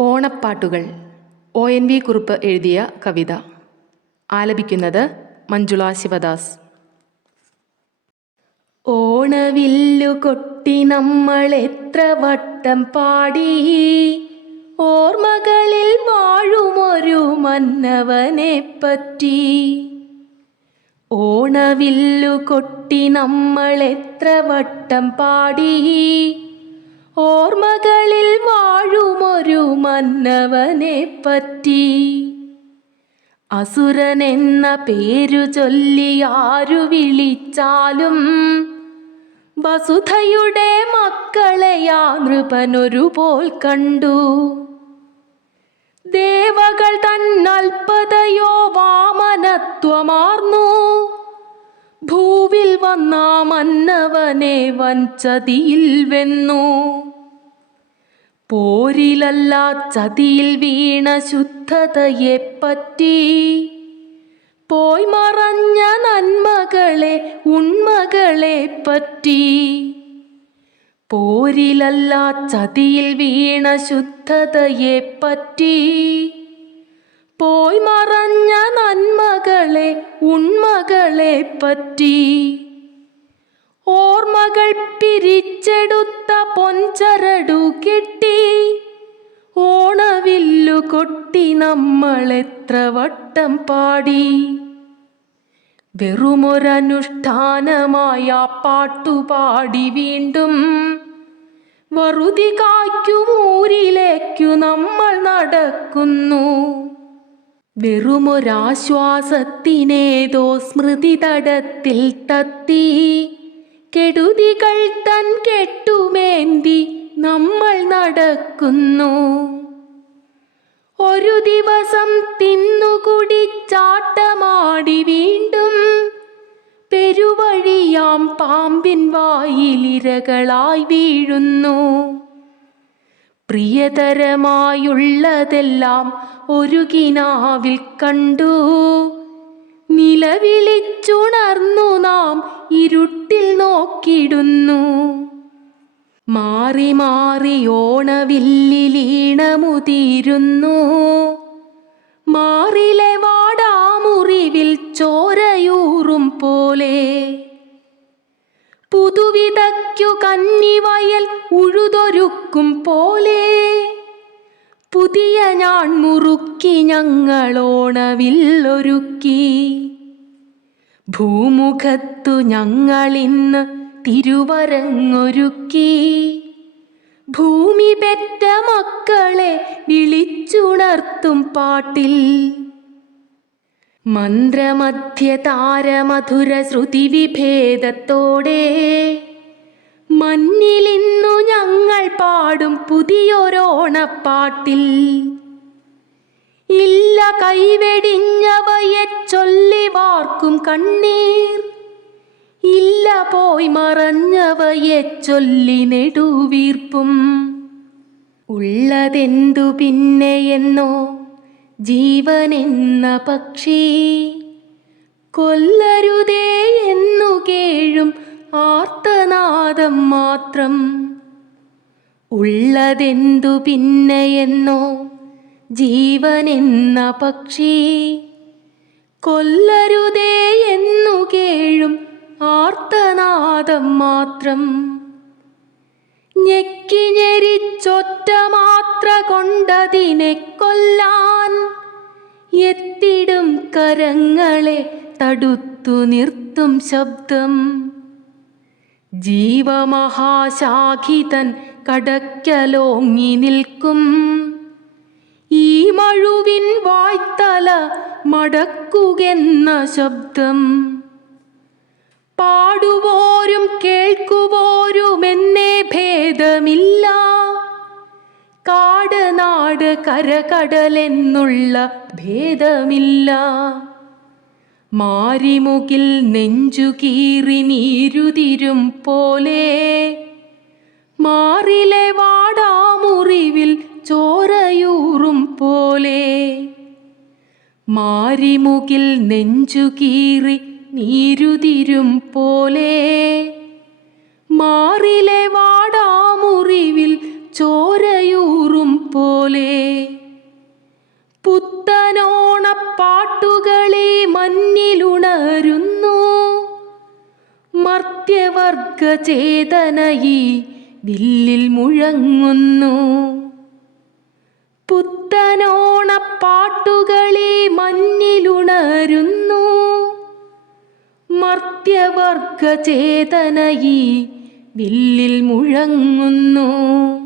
ഓണപ്പാട്ടുകൾ. O N V Kurup എഴുതിയ കവിത. ആലപിക്കുന്നത് മഞ്ജുള ശിവദാസ്. ഓണവില്ലു കൊട്ടി നമ്മൾ എത്ര വട്ടം പാടി. ഓർമ്മകളിൽ വാഴുമൊരു മന്നവനെ പറ്റി. ഓണവില്ലു കൊട്ടി നമ്മൾ എത്ര വട്ടം പാടി. ഓർമ്മകളിൽ വാഴുമൊരു മന്നവനെ പറ്റി. അസുരനെന്ന പേരു ചൊല്ലി ആരു വിളിച്ചാലും വസുധയുടെ മക്കളെ ആ പോൽ കണ്ടു. ദേവകൾ തന്നൽപതയോ വാമനത്വമാർന്നു. ഭൂവിൽ വന്ന മന്നവനെ വഞ്ചതിയിൽ വെന്നു. പോരിലല്ല ചതിയിൽ വീണ ശുദ്ധതയെ പറ്റി. പോയി മറഞ്ഞ നന്മകളെ ഉണ്മകളെ പറ്റി. പോരിലല്ല ചതിയിൽ വീണ ശുദ്ധതയെ പറ്റി. പോയി മറഞ്ഞ നന്മകളെ ഉണ്മകളെ പറ്റി. ഓർമ്മകൾ പിരിച്ചെടുത്ത പൊൻചരടു കെട്ടി. ഓണവില്ലു കൊട്ടി നമ്മൾ എത്ര വട്ടം പാടി. വെറുമൊരനുഷ്ഠാനമായ പാട്ടുപാടി വീണ്ടും. വറുതി കായ്ക്കുമൂരിലേക്കു നമ്മൾ നടക്കുന്നു. വെറുമൊരാശ്വാസത്തിനേതോ സ്മൃതി തടത്തിൽ തത്തി. കെടുതികൾ തൻ കെട്ടുമേന്തി നമ്മൾ നടക്കുന്നു. ഒരു ദിവസം തിന്നുകുടി ചാട്ടമാടി വീണ്ടും പെരുവഴിയാം പാമ്പിൻ വായിലിരകളായി വീഴുന്നു. പ്രിയതരമായുള്ളതെല്ലാം ഒരു കിനാവിൽ കണ്ടു. നിലവിളിച്ചുണർന്നു നാം ഇരുട്ടിൽ നോക്കിടുന്നു മാറി മാറി ഓണവില്ലിലീണമുതിരുന്നു. മാറിലെ വാടാമുറിവിൽ ചോരയൂറും പോലെ. പുതുവിതയ്ക്കു കന്നിവയൽ ഉഴുതൊരുക്കും പോലെ. പുതിയ ഞാൻ മുറുക്കി ഞങ്ങളോണവില്ലൊരുക്കി ഭൂമുഖത്തു ഞങ്ങളിന്ന് തിരുവരങ്ങൊരുക്കി. ഭൂമി പെറ്റ മക്കളെ വിളിച്ചുണർത്തും പാട്ടിൽ. മന്ത്രമധ്യ താരമധുര ശ്രുതി വിഭേദത്തോടെ. മഞ്ഞിലിന്നു ഞങ്ങൾ പാടും പുതിയൊരോണപ്പാട്ടിൽ. ഇല്ല കൈവെടിഞ്ഞവയെ ചൊല്ലി വാർക്കും കണ്ണീർ. ഇല്ല പോയി മറഞ്ഞവയെ ചൊല്ലി നെടുവീർപ്പും. ഉള്ളതെന്തു പിന്നെ എന്നോ ജീവനെന്ന പക്ഷി. കൊല്ലരുതേ എന്നു കേഴും ആർത്തനാദം മാത്രം. ഉള്ളതെന്തു പിന്നെ എന്നോ ജീവനെന്ന പക്ഷി. കൊല്ലരുതേ എന്നു കേഴും ആർത്തനാദം മാത്രം. ഞെക്കി ഞെരിച്ചൊറ്റ മാത്ര കൊണ്ടതിനെ കൊല്ലാൻ എത്തിടും കരങ്ങളെ തടുത്തു നിർത്തും ശബ്ദം. ജീവമഹാശാഖിതൻ കടക്കലോങ്ങി നിൽക്കും. ഈ മഴുവിൻ വായ്ത്തല മടക്കുകെന്ന ശബ്ദം. പാടുവോരും കേൾക്കുവോരും എന്നേ ഭേദമില്ല. കാട് നാട് കരകടലെന്നുള്ള ഭേദമില്ല. മാരിമുകിൽ നെഞ്ചു കീറി നീരുതിരും പോലെ മാറിലെ മാരിമുകിൽ നെഞ്ചുകീറി നീരുതിരും പോലെ. മാറിലെ വാടാമുറിവിൽ ചോരയൂറും പോലെ. പുത്തനോണപ്പാട്ടുകളെ മഞ്ഞിലുണരുന്നു. മർത്യവർഗചേതനയി വില്ലിൽ മുഴങ്ങുന്നു. പുത്തനോണപ്പാട്ടുകളെ മഞ്ഞിലുണരുന്നു. മർത്യവർഗ ചേതനയി വില്ലിൽ മുഴങ്ങുന്നു.